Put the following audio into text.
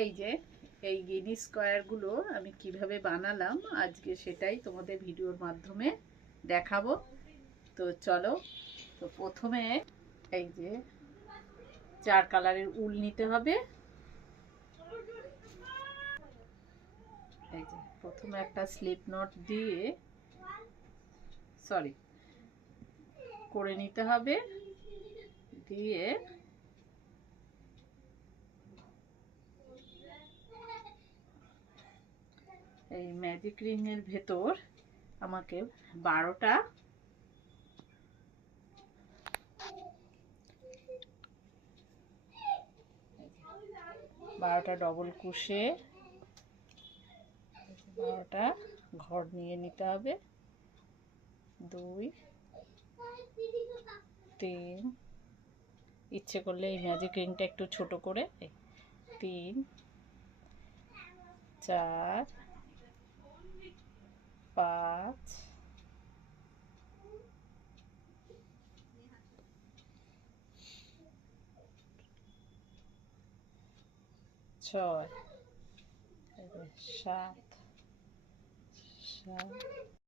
এই যে এই গিনি স্কোয়ারগুলো আমি কিভাবে বানালাম আজকে সেটাই তোমাদের ভিডিওর মাধ্যমে দেখাবো। তো চলো। তো প্রথমে এই যে 4 কালারের উল নিতে হবে। এই যে প্রথমে একটা স্লিপ নট দিয়ে করে নিতে হবে। দিয়ে এই ম্যাজিক রিং এর ভেতর আমাকে 12টা ডবল কুশে 12টা ঘর নিয়ে নিতে হবে। 2 3, ইচ্ছে করলে এই ম্যাজিক রিংটা একটু ছোট করে 3 4 5 6 7